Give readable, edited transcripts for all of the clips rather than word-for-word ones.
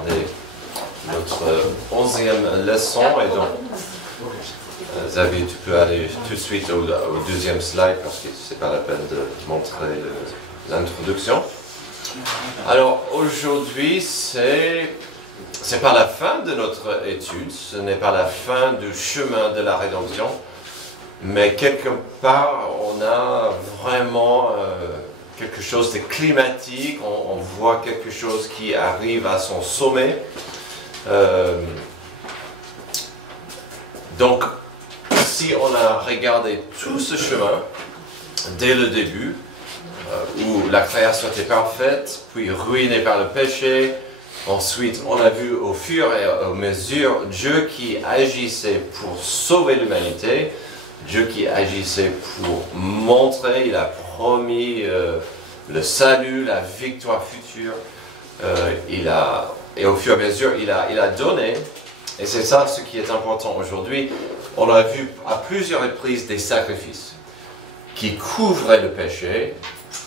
regarder notre 11e leçon. Et donc, Xavier, tu peux aller tout de suite au deuxième slide parce que ce n'est pas la peine de montrer l'introduction. Alors, aujourd'hui, c'est pas la fin de notre étude, ce n'est pas la fin du chemin de la rédemption, mais quelque part, on a vraiment quelque chose de climatique, on voit quelque chose qui arrive à son sommet. Donc, si on a regardé tout ce chemin, dès le début, où la création était parfaite, puis ruinée par le péché, ensuite on a vu au fur et à mesure Dieu qui agissait pour sauver l'humanité, Dieu qui agissait pour montrer, il a promis le salut, la victoire future, et au fur et à mesure il a donné, et c'est ça ce qui est important aujourd'hui. On a vu à plusieurs reprises des sacrifices qui couvraient le péché,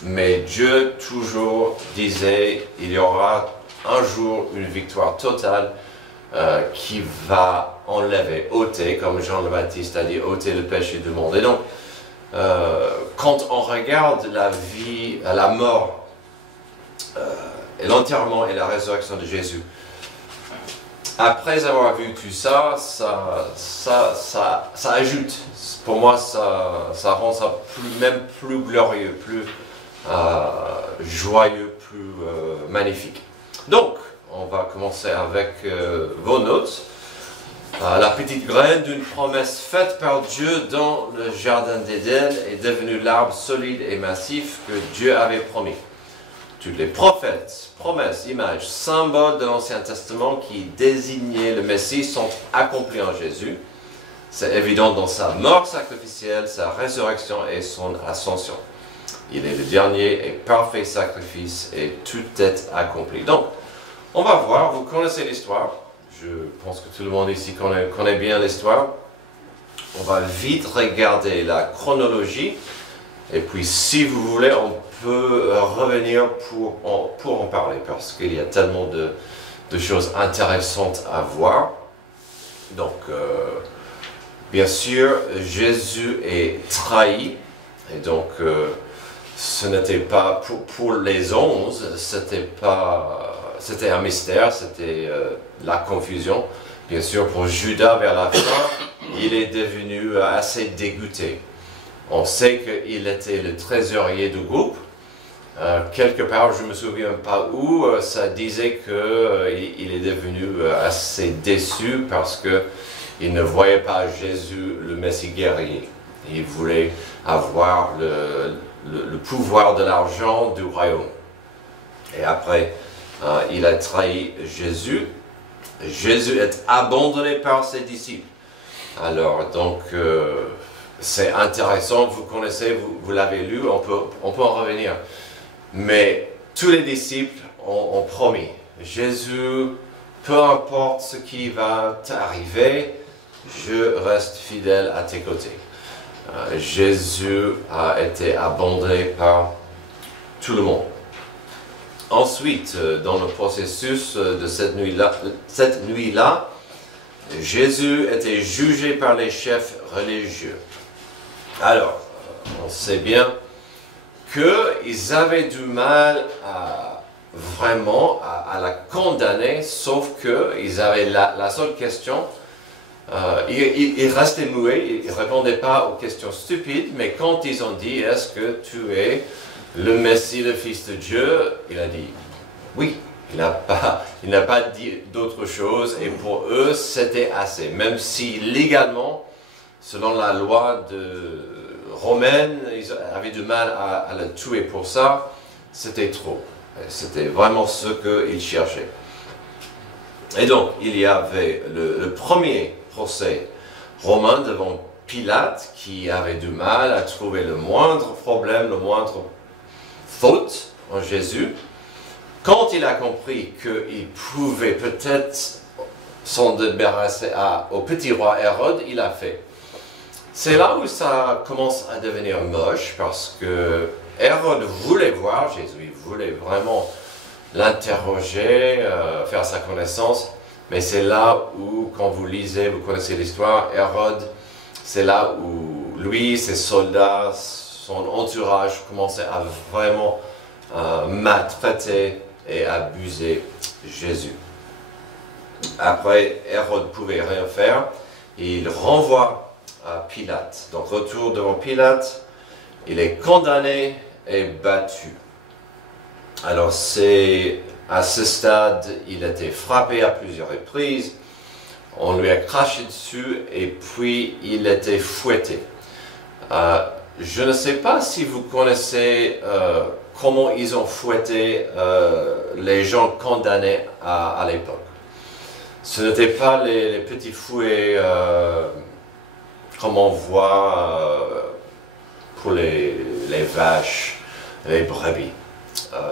mais Dieu toujours disait, il y aura un jour une victoire totale qui va enlever, ôter, comme Jean le Baptiste a dit, ôter le péché du monde. Et donc, quand on regarde la vie, la mort, et l'enterrement et la résurrection de Jésus, après avoir vu tout ça, ça ajoute. Pour moi, ça rend ça même plus glorieux, plus joyeux, plus magnifique. Donc, on va commencer avec vos notes. La petite graine d'une promesse faite par Dieu dans le jardin d'Éden est devenue l'arbre solide et massif que Dieu avait promis. Tous les prophètes, promesses, images, symboles de l'Ancien Testament qui désignaient le Messie sont accomplis en Jésus. C'est évident dans sa mort sacrificielle, sa résurrection et son ascension. Il est le dernier et parfait sacrifice et tout est accompli. Donc, on va voir, vous connaissez l'histoire. Je pense que tout le monde ici connaît bien l'histoire. On va vite regarder la chronologie. Et puis, si vous voulez, on peut revenir pour en parler parce qu'il y a tellement de choses intéressantes à voir. Donc, bien sûr, Jésus est trahi. Et donc, ce n'était pas, pour les 11, c'était un mystère, c'était la confusion. Bien sûr, pour Judas, vers la fin, il est devenu assez dégoûté. On sait qu'il était le trésorier du groupe. Quelque part, je ne me souviens pas où, ça disait qu'il est devenu assez déçu parce qu'il ne voyait pas Jésus, le Messie guerrier. Il voulait avoir le pouvoir de l'argent du royaume. Et après, il a trahi Jésus. Jésus est abandonné par ses disciples. Alors, donc, c'est intéressant, vous connaissez, vous l'avez lu, on peut en revenir. Mais tous les disciples ont promis, Jésus, peu importe ce qui va t'arriver, je reste fidèle à tes côtés. Jésus a été abandonné par tout le monde. Ensuite, dans le processus de cette nuit-là, Jésus était jugé par les chefs religieux. Alors, on sait bien qu'ils avaient du mal vraiment à la condamner, sauf qu'ils avaient la seule question. Ils restaient muets, ils ne répondaient pas aux questions stupides, mais quand ils ont dit « Est-ce que tu es le Messie, le Fils de Dieu ?» il a dit « Oui ». Il n'a pas dit d'autre chose, et pour eux, c'était assez. Même si légalement, selon la loi romaine, ils avaient du mal à le tuer pour ça, c'était trop. C'était vraiment ce qu'ils cherchaient. Et donc, il y avait le premier procès romain devant Pilate, qui avait du mal à trouver le moindre problème, le moindre faute en Jésus. Quand il a compris qu'il pouvait peut-être s'en débarrasser au petit roi Hérode, il a fait. C'est là où ça commence à devenir moche, parce que Hérode voulait voir Jésus, il voulait vraiment l'interroger, faire sa connaissance. Mais c'est là où, quand vous lisez, vous connaissez l'histoire, Hérode, c'est là où lui, ses soldats, son entourage commençaient à vraiment maltraiter et abuser Jésus. Après, Hérode ne pouvait rien faire. Il renvoie à Pilate. Donc, retour devant Pilate, il est condamné et battu. Alors, c'est à ce stade, il a été frappé à plusieurs reprises. On lui a craché dessus et puis il a été fouetté. Je ne sais pas si vous connaissez comment ils ont fouetté les gens condamnés à l'époque. Ce n'étaient pas les petits fouets comme on voit pour les vaches, les brebis.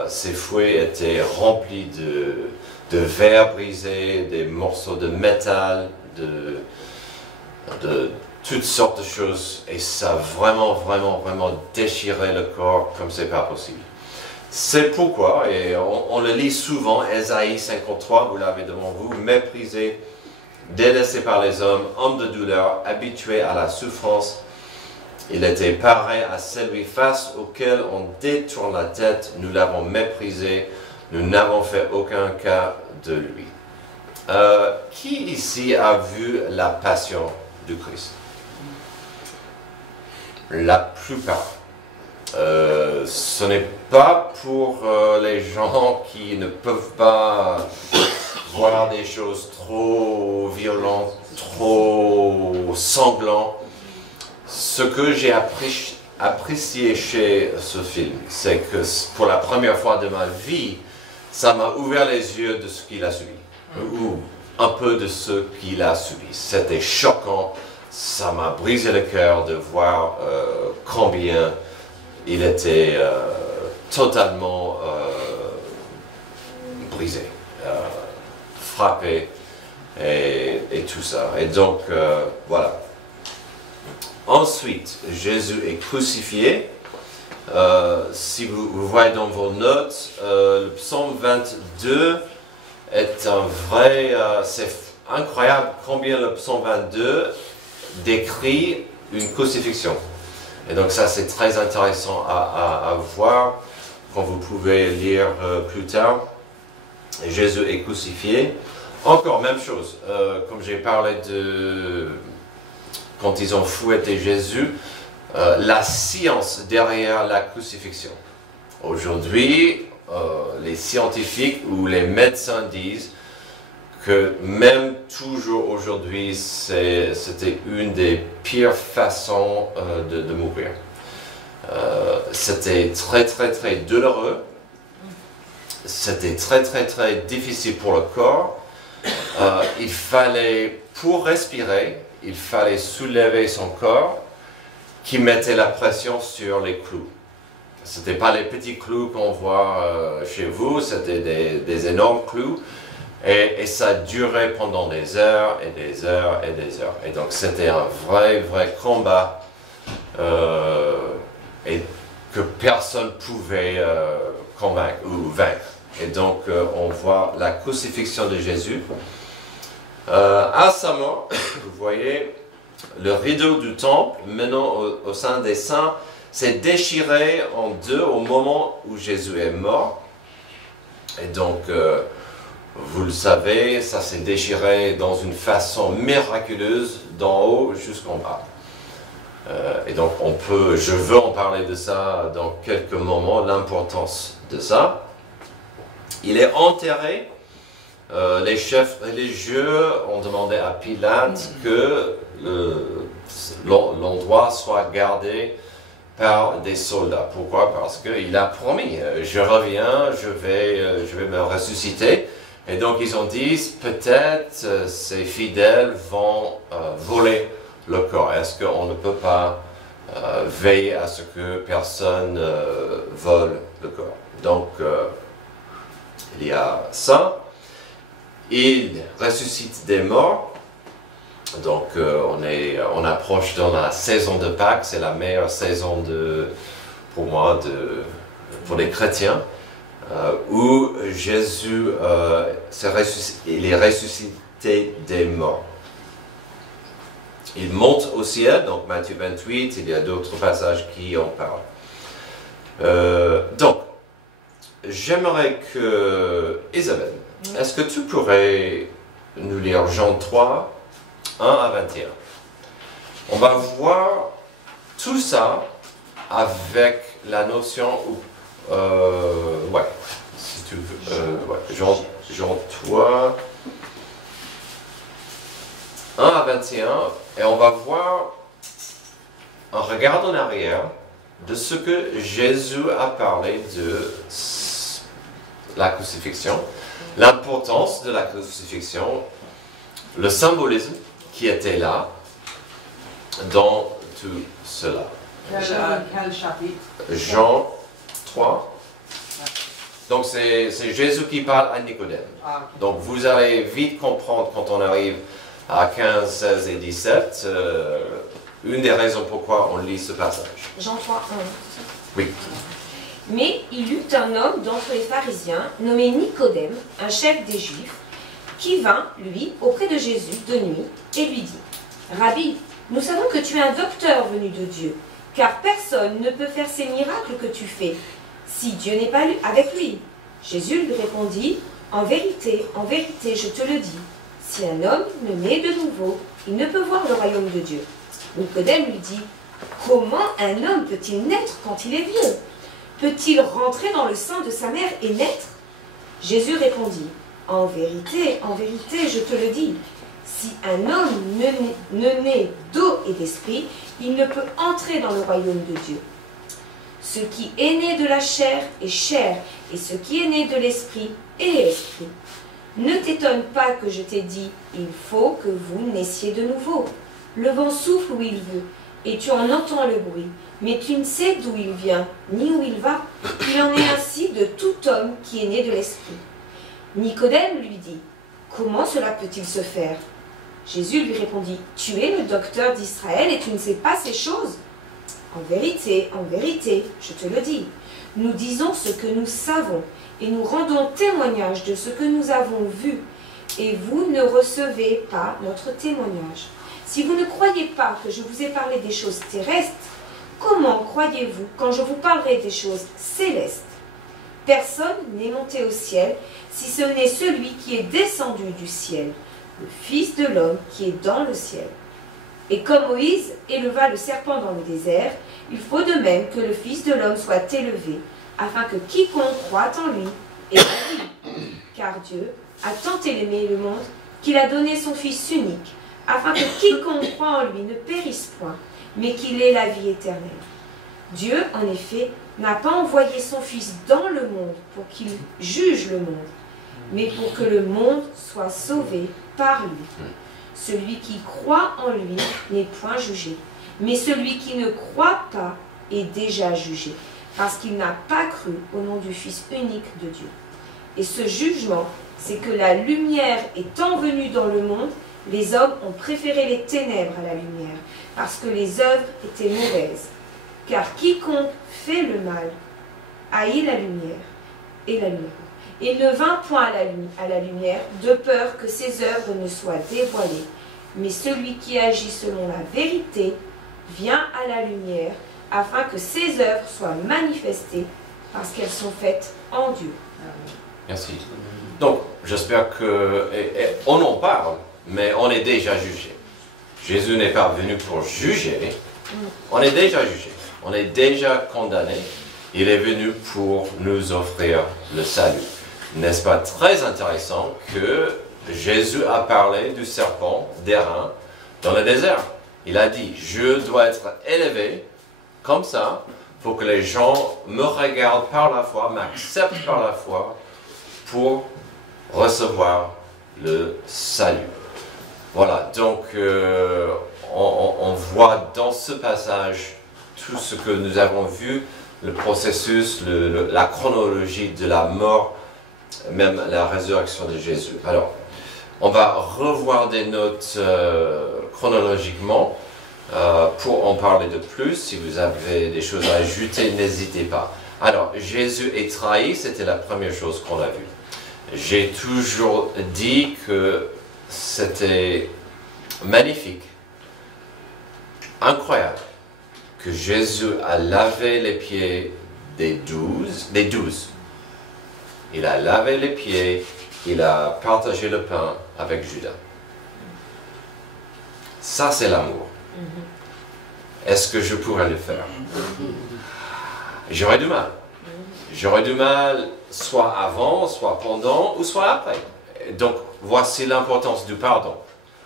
Ces fouets étaient remplis de verre brisé, des morceaux de métal, de toutes sortes de choses. Et ça a vraiment déchiré le corps comme c'est pas possible. C'est pourquoi, et on le lit souvent, Ésaïe 53, vous l'avez devant vous, méprisé, délaissé par les hommes, homme de douleur, habitué à la souffrance. Il était pareil à celui face auquel on détourne la tête, nous l'avons méprisé, nous n'avons fait aucun cas de lui. Qui ici a vu la passion du Christ? La plupart. Ce n'est pas pour les gens qui ne peuvent pas voir des choses trop violentes, trop sanglantes. Ce que j'ai apprécié chez ce film, c'est que pour la première fois de ma vie, ça m'a ouvert les yeux de ce qu'il a subi, ou un peu de ce qu'il a subi. C'était choquant, ça m'a brisé le cœur de voir combien il était totalement brisé, frappé et tout ça. Et donc, voilà. Ensuite, Jésus est crucifié. Si vous voyez dans vos notes, le psaume 22 est un vrai... c'est incroyable combien le psaume 22 décrit une crucifixion. Et donc ça, c'est très intéressant à voir quand vous pouvez lire plus tard. Jésus est crucifié. Encore, même chose. Comme j'ai parlé de... Quand ils ont fouetté Jésus, la science derrière la crucifixion. Aujourd'hui, les scientifiques ou les médecins disent que même toujours aujourd'hui, c'était une des pires façons de mourir. C'était très douloureux. C'était très difficile pour le corps. Il fallait, pour respirer, il fallait soulever son corps qui mettait la pression sur les clous. Ce n'étaient pas les petits clous qu'on voit chez vous, c'était des énormes clous. Et ça durait pendant des heures et des heures et des heures. Et donc c'était un vrai combat et que personne ne pouvait convaincre ou vaincre. Et donc on voit la crucifixion de Jésus. À sa mort, vous voyez, le rideau du temple menant au sein des saints s'est déchiré en deux au moment où Jésus est mort. Et donc, vous le savez, ça s'est déchiré dans une façon miraculeuse d'en haut jusqu'en bas. Et donc, je veux en parler de ça dans quelques moments, l'importance de ça. Il est enterré. Les chefs religieux ont demandé à Pilate que l'endroit soit gardé par des soldats. Pourquoi? Parce qu'il a promis, je reviens, je vais me ressusciter. Et donc ils ont dit, peut-être ces fidèles vont voler le corps. Est-ce qu'on ne peut pas veiller à ce que personne vole le corps? Donc il y a ça. Il ressuscite des morts. Donc on approche dans la saison de Pâques, c'est la meilleure saison pour moi, pour les chrétiens. où Jésus il est ressuscité des morts. Il monte au ciel, donc Matthieu 28, il y a d'autres passages qui en parlent. Donc, j'aimerais que, Isabelle, est-ce que tu pourrais nous lire Jean 3, 1 à 21? On va voir tout ça avec la notion, ouais, si tu veux, ouais, Jean 3, 1 à 21, et on va voir un regard en arrière de ce que Jésus a parlé de la crucifixion, l'importance de la crucifixion, le symbolisme qui était là dans tout cela. Quel chapitre? Jean 3. Donc c'est Jésus qui parle à Nicodème. Ah, ok. Donc vous allez vite comprendre quand on arrive à 15, 16 et 17, une des raisons pourquoi on lit ce passage. Jean 3, 1. Oui. Mais il eut un homme d'entre les pharisiens, nommé Nicodème, un chef des Juifs, qui vint, lui, auprès de Jésus de nuit, et lui dit, « Rabbi, nous savons que tu es un docteur venu de Dieu, car personne ne peut faire ces miracles que tu fais, si Dieu n'est pas avec lui. » Jésus lui répondit, « En vérité, je te le dis, si un homme ne naît de nouveau, il ne peut voir le royaume de Dieu. » Nicodème lui dit, « Comment un homme peut-il naître quand il est vieux? Peut-il rentrer dans le sein de sa mère et naître? » Jésus répondit, « En vérité, je te le dis, si un homme ne naît d'eau et d'esprit, il ne peut entrer dans le royaume de Dieu. Ce qui est né de la chair est chair, et ce qui est né de l'esprit est esprit. Ne t'étonne pas que je t'ai dit, il faut que vous naissiez de nouveau. Le vent souffle où il veut, et tu en entends le bruit, mais tu ne sais d'où il vient, ni où il va. Il en est ainsi de tout homme qui est né de l'esprit. » Nicodème lui dit, « Comment cela peut-il se faire ?» Jésus lui répondit, « Tu es le docteur d'Israël et tu ne sais pas ces choses. En vérité, je te le dis, nous disons ce que nous savons et nous rendons témoignage de ce que nous avons vu, et vous ne recevez pas notre témoignage. Si vous ne croyez pas que je vous ai parlé des choses terrestres, comment croyez-vous quand je vous parlerai des choses célestes? Personne n'est monté au ciel, si ce n'est celui qui est descendu du ciel, le Fils de l'homme qui est dans le ciel. Et comme Moïse éleva le serpent dans le désert, il faut de même que le Fils de l'homme soit élevé, afin que quiconque croit en lui ait la vie. Car Dieu a tant aimé le monde qu'il a donné son Fils unique, afin que quiconque croit en lui ne périsse point, mais qu'il ait la vie éternelle. Dieu, en effet, n'a pas envoyé son Fils dans le monde pour qu'il juge le monde, mais pour que le monde soit sauvé par lui. Celui qui croit en lui n'est point jugé, mais celui qui ne croit pas est déjà jugé, parce qu'il n'a pas cru au nom du Fils unique de Dieu. Et ce jugement, c'est que la lumière étant venue dans le monde, les hommes ont préféré les ténèbres à la lumière, parce que les œuvres étaient mauvaises. Car quiconque fait le mal haït la lumière et ne vint point à la lumière, de peur que ses œuvres ne soient dévoilées. Mais celui qui agit selon la vérité vient à la lumière, afin que ses œuvres soient manifestées, parce qu'elles sont faites en Dieu. Merci. Donc, j'espère qu'on en parle, mais on est déjà jugé. Jésus n'est pas venu pour juger, on est déjà jugé, on est déjà condamné. Il est venu pour nous offrir le salut. N'est-ce pas très intéressant que Jésus a parlé du serpent d'airain dans le désert? Il a dit, je dois être élevé comme ça pour que les gens me regardent par la foi, m'acceptent par la foi pour recevoir le salut. Voilà, donc on voit dans ce passage tout ce que nous avons vu, le processus, la chronologie de la mort, même la résurrection de Jésus. Alors, on va revoir des notes chronologiquement pour en parler de plus. Si vous avez des choses à ajouter, n'hésitez pas. Alors, Jésus est trahi, c'était la première chose qu'on a vue. J'ai toujours dit que c'était magnifique, incroyable, que Jésus a lavé les pieds des 12. Il a lavé les pieds, il a partagé le pain avec Judas. Ça, c'est l'amour. Est-ce que je pourrais le faire? J'aurais du mal. J'aurais du mal soit avant, soit pendant, ou soit après. Donc, voici l'importance du pardon.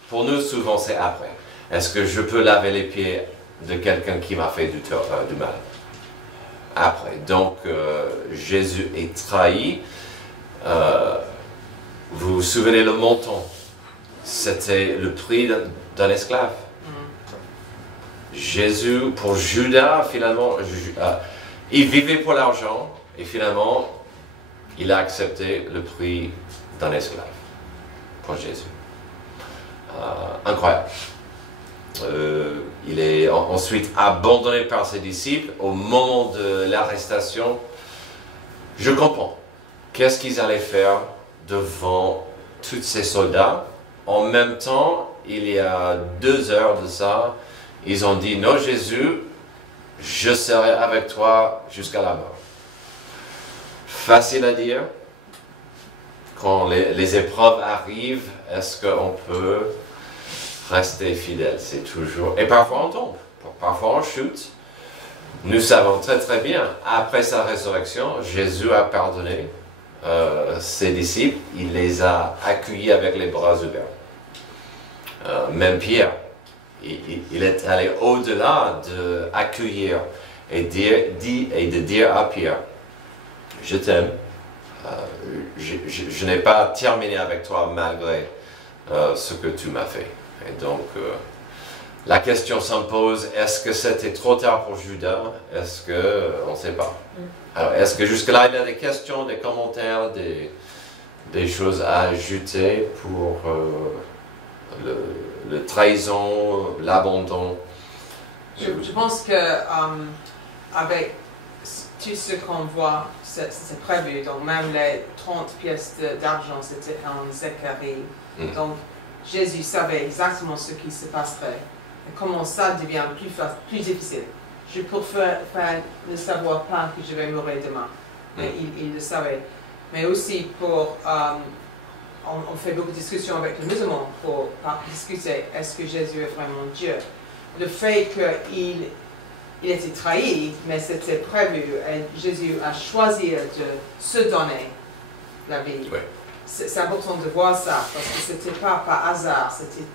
Pour nous, souvent, c'est après. Est-ce que je peux laver les pieds de quelqu'un qui m'a fait du mal? Après. Donc, Jésus est trahi. Vous vous souvenez le montant? C'était le prix d'un esclave. Jésus, pour Judas, finalement, il vivait pour l'argent et finalement, il a accepté le prix d'un esclave pour Jésus. Incroyable. Il est ensuite abandonné par ses disciples au moment de l'arrestation. Je comprends. Qu'est-ce qu'ils allaient faire devant tous ces soldats? En même temps, il y a 2 heures de ça, ils ont dit, non Jésus, je serai avec toi jusqu'à la mort. Facile à dire. Quand les épreuves arrivent, est-ce qu'on peut rester fidèle? C'est toujours... Et parfois on tombe, parfois on chute. Nous savons très très bien, après sa résurrection, Jésus a pardonné ses disciples, il les a accueillis avec les bras ouverts. Même Pierre, il est allé au-delà d'accueillir et de dire à Pierre, je t'aime, je n'ai pas terminé avec toi malgré ce que tu m'as fait. Et donc, la question s'impose, est-ce que c'était trop tard pour Judas? Est-ce que, on ne sait pas. Alors, est-ce que jusque-là, il y a des questions, des commentaires, des choses à ajouter pour le trahison, l'abandon? Je pense que avec tout ce qu'on voit, c'est prévu. Donc même les 30 pièces d'argent, c'était un zécharie. Donc Jésus savait exactement ce qui se passerait. Et comment ça devient plus difficile. Je préfère ne savoir pas que je vais mourir demain. Mais il le savait. Mais aussi pour... on fait beaucoup de discussions avec les musulmans pour discuter est-ce que Jésus est vraiment Dieu. Le fait qu'il était trahi, mais c'était prévu, et Jésus a choisi de se donner la vie. Oui. C'est important de voir ça, parce que c'était pas par hasard, c'était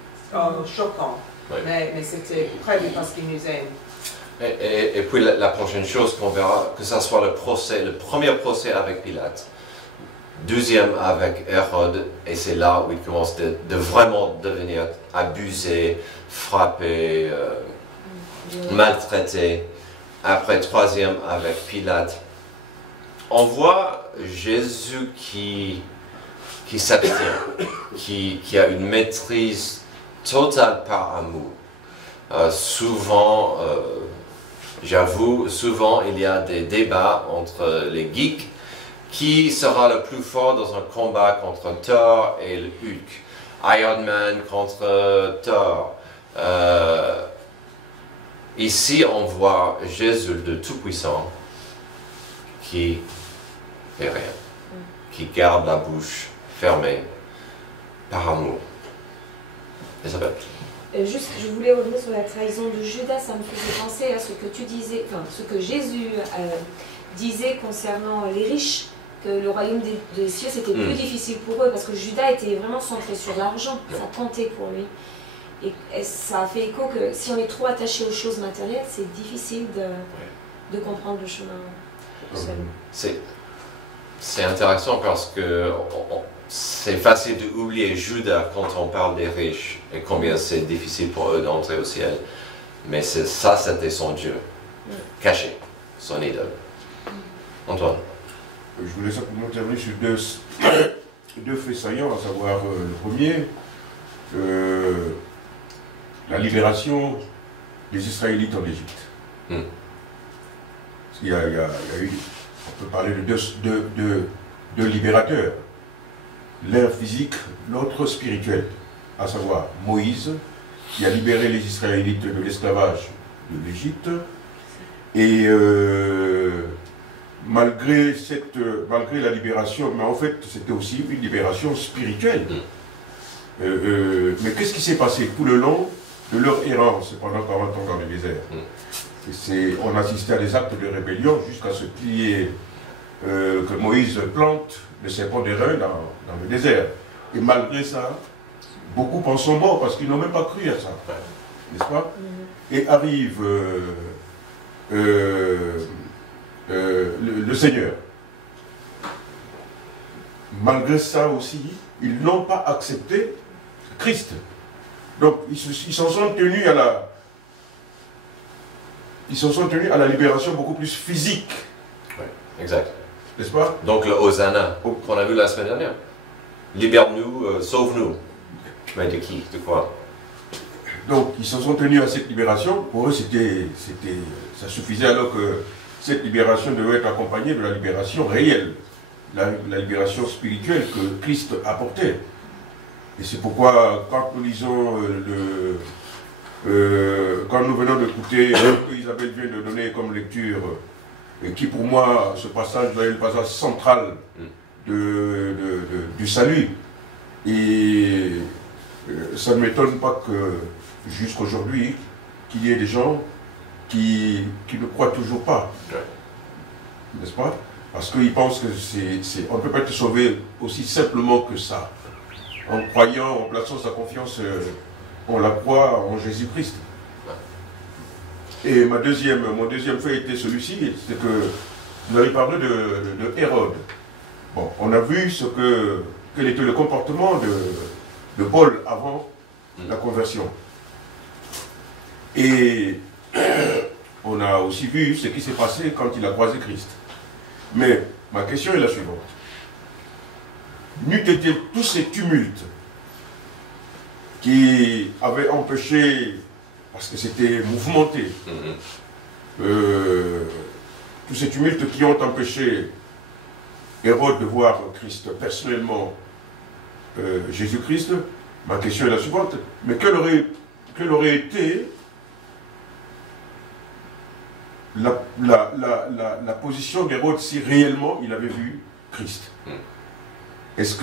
choquant, Oui. mais c'était prévu parce qu'il nous aime. Et puis la prochaine chose qu'on verra, que ce soit le premier procès avec Pilate, deuxième avec Hérode, et c'est là où il commence de vraiment devenir abusé, frappé, maltraité. Après troisième avec Pilate, on voit Jésus qui s'abstient, qui a une maîtrise totale par amour. Souvent, j'avoue, souvent il y a des débats entre les geeks. Qui sera le plus fort dans un combat contre Thor et le Hulk? Iron Man contre Thor. Ici, on voit Jésus le Tout-Puissant qui fait rien, qui garde la bouche fermée par amour. Isabelle. Juste, je voulais revenir sur la trahison de Judas, ça me faisait penser à ce que tu disais, enfin, ce que Jésus disait concernant les riches, que le royaume des cieux c'était plus difficile pour eux, parce que Judas était vraiment centré sur l'argent, ça comptait pour lui. Et ça a fait écho que si on est trop attaché aux choses matérielles, c'est difficile de comprendre le chemin. C'est intéressant parce que c'est facile d'oublier Judas quand on parle des riches et combien c'est difficile pour eux d'entrer au ciel. Mais ça, c'était son Dieu, caché, son idole. Antoine. Je voulais simplement terminer sur deux faits saillants, à savoir le premier, la libération des Israélites en Égypte. Parce qu'il y a eu on peut parler de deux libérateurs. L'un physique, l'autre spirituel, à savoir Moïse, qui a libéré les Israélites de l'esclavage de l'Égypte. Et malgré la libération, mais en fait c'était aussi une libération spirituelle. Mais qu'est-ce qui s'est passé tout le long de leur errance pendant 40 ans dans le désert? On assistait à des actes de rébellion jusqu'à ce qu'il y ait que Moïse plante le serpent d'airain dans le désert. Et malgré ça, beaucoup en sont morts parce qu'ils n'ont même pas cru à ça, n'est-ce pas? Et arrive le Seigneur. Malgré ça aussi, ils n'ont pas accepté Christ. Donc ils s'en sont tenus à la libération beaucoup plus physique. Oui, exact. N'est-ce pas? Donc le Hosanna qu'on a vu la semaine dernière. Libère-nous, sauve-nous. Mais de qui? De quoi? Donc ils s'en sont tenus à cette libération. Pour eux, ça suffisait, alors que cette libération devait être accompagnée de la libération réelle, la libération spirituelle que Christ apportait. Et c'est pourquoi, quand nous lisons quand nous venons d'écouter ce que Isabelle vient de donner comme lecture, et qui pour moi, ce passage est le passage central du salut. Et ça ne m'étonne pas que jusqu'aujourd'hui, qu'il y ait des gens qui ne croient toujours pas. N'est-ce pas? Parce qu'ils pensent que on ne peut pas être sauvé aussi simplement que ça. En croyant, en plaçant sa confiance, on la croit en Jésus-Christ. Et mon deuxième fait était celui-ci, c'est que vous avez parlé de Hérode. Bon, on a vu quel était le comportement de Paul avant la conversion. Et on a aussi vu ce qui s'est passé quand il a croisé Christ. Mais ma question est la suivante. N'eût été tous ces tumultes qui avaient empêché, parce que c'était mouvementé, tous ces tumultes qui ont empêché Hérode de voir Christ personnellement, Jésus-Christ, ma question est la suivante. Mais quelle aurait été la position d'Hérode si réellement il avait vu Christ? Est-ce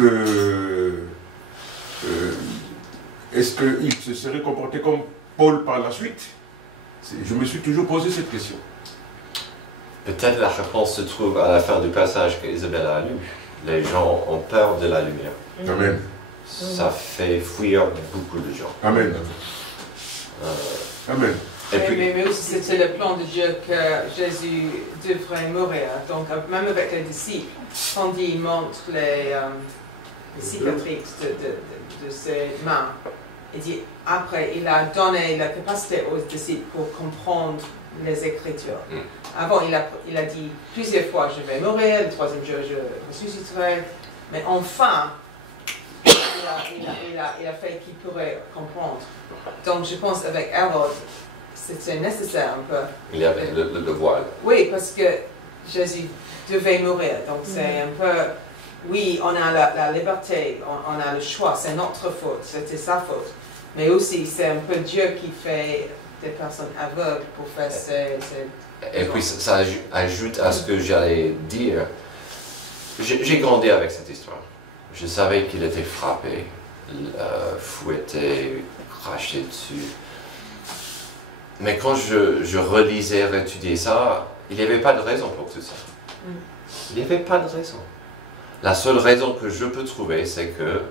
qu'il se serait comporté comme Paul par la suite? Je me suis toujours posé cette question. Peut-être la réponse se trouve à la fin du passage qu'Isabelle a lu. Les gens ont peur de la lumière. Amen. Ça fait fuir beaucoup de gens. Amen. Amen. Et puis, mais aussi c'était le plan de Dieu que Jésus devrait mourir. Donc même avec les disciples, quand il montre les cicatrices de ses mains, il dit après il a donné la capacité aux disciples pour comprendre les Écritures. Avant il a dit plusieurs fois je vais mourir, le troisième jour je ressusciterai, mais enfin il a fait qu'il pourrait comprendre. Donc je pense avec Hérode, c'était nécessaire un peu. il y avait le voile. Oui, parce que Jésus devait mourir. Donc c'est un peu, oui, on a la liberté, on a le choix, c'est notre faute, c'était sa faute. Mais aussi, c'est un peu Dieu qui fait des personnes aveugles pour faire ces Et puis ça ajoute à ce que j'allais dire. J'ai grandi avec cette histoire. Je savais qu'il était frappé, fouetté, craché dessus. Mais quand je relisais, réétudiais ça, il n'y avait pas de raison pour tout ça. Il n'y avait pas de raison. La seule raison que je peux trouver, c'est que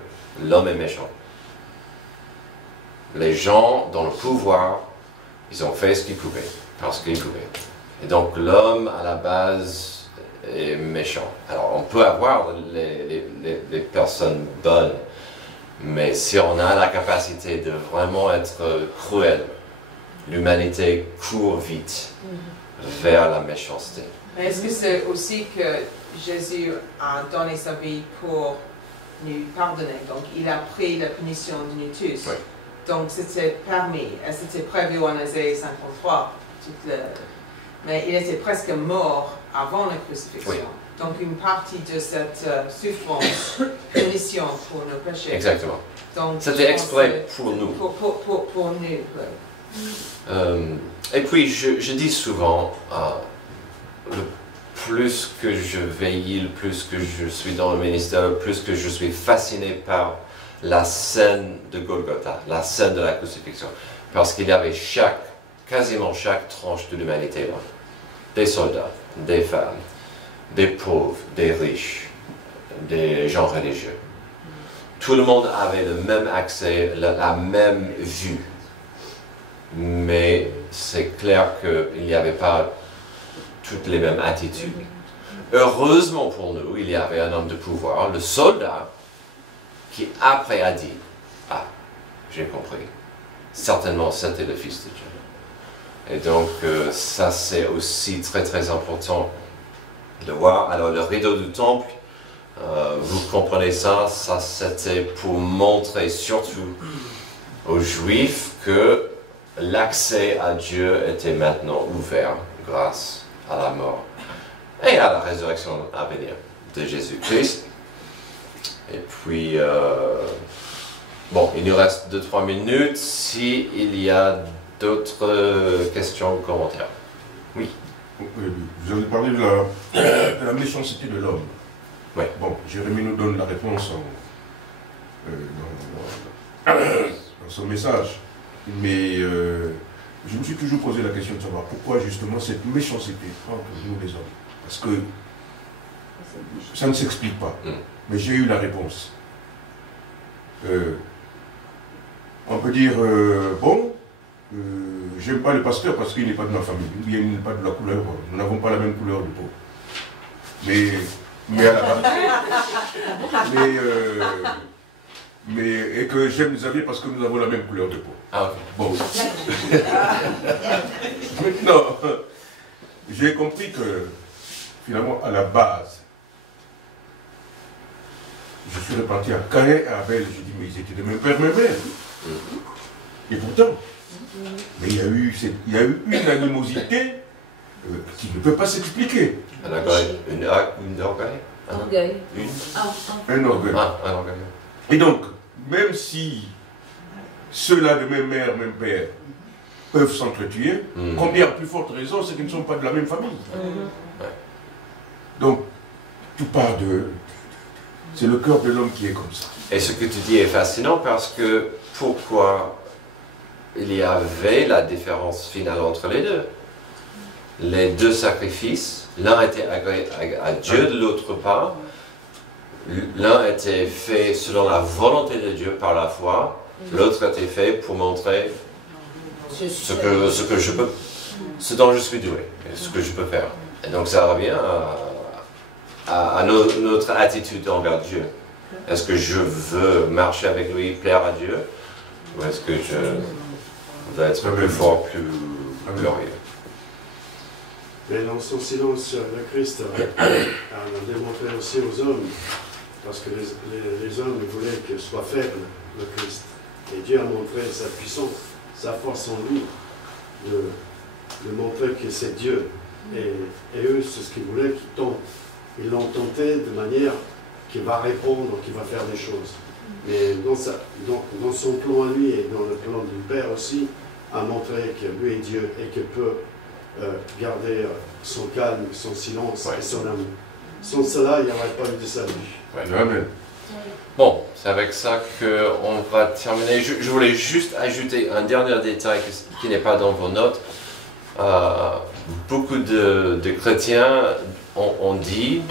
l'homme est méchant. Les gens dans le pouvoir, ils ont fait ce qu'ils pouvaient, parce qu'ils pouvaient. Et donc l'homme, à la base, est méchant. Alors on peut avoir les personnes bonnes, mais si on a la capacité de vraiment être cruel, l'humanité court vite vers la méchanceté. Mais est-ce que c'est aussi que Jésus a donné sa vie pour nous pardonner? Donc il a pris la punition de nous tous. Oui. Donc c'était permis, et c'était prévu en Ésaïe 53, toute mais il était presque mort avant la crucifixion. Oui. Donc une partie de cette souffrance, punition pour nos péchés. Exactement. Donc, C'était exprès pour nous. Pour nous, oui. Et puis, je dis souvent, le plus que je veille, le plus que je suis dans le ministère, le plus que je suis fasciné par la scène de Golgotha, la scène de la crucifixion. Parce qu'il y avait quasiment chaque tranche de l'humanité là. Des soldats, des femmes, des pauvres, des riches, des gens religieux. Tout le monde avait le même accès, la même vue. Mais c'est clair qu'il n'y avait pas toutes les mêmes attitudes. Heureusement pour nous, il y avait un homme de pouvoir, le soldat, qui après a dit, « Ah, j'ai compris. Certainement, c'était le Fils de Dieu. » Et donc, ça c'est aussi très très important de voir. Alors, le rideau du temple, vous comprenez ça, ça c'était pour montrer surtout aux Juifs que l'accès à Dieu était maintenant ouvert grâce à la mort et à la résurrection à venir de Jésus-Christ. Et puis, bon, il nous reste 2-3 minutes. S'il y a d'autres questions ou commentaires. Oui. Vous avez parlé de la méchanceté de l'homme. Oui. Bon, Jérémie nous donne la réponse dans son message. Mais je me suis toujours posé la question de savoir pourquoi justement cette méchanceté entre nous les hommes. Parce que ça ne s'explique pas. Mais j'ai eu la réponse. On peut dire, bon, j'aime pas le pasteur parce qu'il n'est pas de ma famille, ou bien il n'est pas de la couleur, nous n'avons pas la même couleur de peau. Mais à la base. Et que j'aime Xavier parce que nous avons la même couleur de peau. Ah, ok. Bon. Maintenant, j'ai compris que, finalement, à la base, je suis reparti à Caïn et Abel, j'ai dit, mais ils étaient de même père, même mère. Et pourtant, mais il y a eu une animosité qui ne peut pas s'expliquer. Un orgueil. Un orgueil. Un orgueil. Un orgueil. Et donc, même si ceux-là de même mère, même père peuvent s'entretuer, combien à plus forte raison, c'est qu'ils ne sont pas de la même famille. Donc, tout part de... C'est le cœur de l'homme qui est comme ça. Et ce que tu dis est fascinant parce que pourquoi il y avait la différence finale entre les deux? Les deux sacrifices, l'un était agréé à Dieu, de l'autre pas. L'un était fait selon la volonté de Dieu par la foi, l'autre était fait pour montrer ce dont je suis doué, et ce que je peux faire. Et donc ça revient à notre attitude envers Dieu. Est-ce que je veux marcher avec lui, plaire à Dieu, ou est-ce que je veux être plus fort, plus glorieux? Mais dans son silence, le Christ a démontré aussi aux hommes, parce que les hommes voulaient qu'il soit faible, le Christ. Et Dieu a montré sa puissance, sa force en lui, de montrer que c'est Dieu. Et eux, c'est ce qu'ils voulaient qu'ils tentent. Ils l'ont tenté de manière qu'il va répondre, qu'il va faire des choses. Mais dans son plan à lui et dans le plan du Père aussi, a montré que lui est Dieu et qu'il peut garder son calme, son silence et son amour. Sans cela, il n'y aurait pas eu de salut. Amen. Bon, c'est avec ça qu'on va terminer. Je voulais juste ajouter un dernier détail qui n'est pas dans vos notes. Beaucoup de chrétiens ont dit,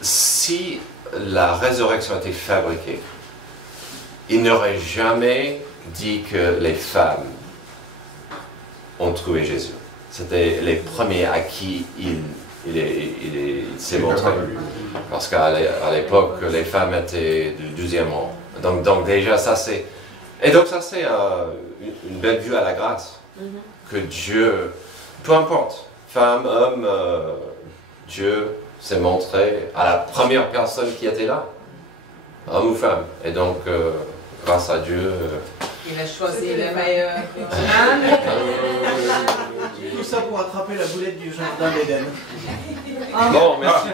si la résurrection était fabriquée, ils n'auraient jamais dit que les femmes ont trouvé Jésus. C'était les premiers à qui il s'est montré. Parce qu'à l'époque, les femmes étaient du 12e rang. Donc déjà, ça c'est... Et donc ça c'est une belle vue à la grâce. Que Dieu, peu importe, femme, homme, Dieu s'est montré à la première personne qui était là, homme ou femme. Et donc, grâce à Dieu... Il a choisi le meilleur. tout ça pour attraper la boulette du jardin d'Éden. Bon, merci.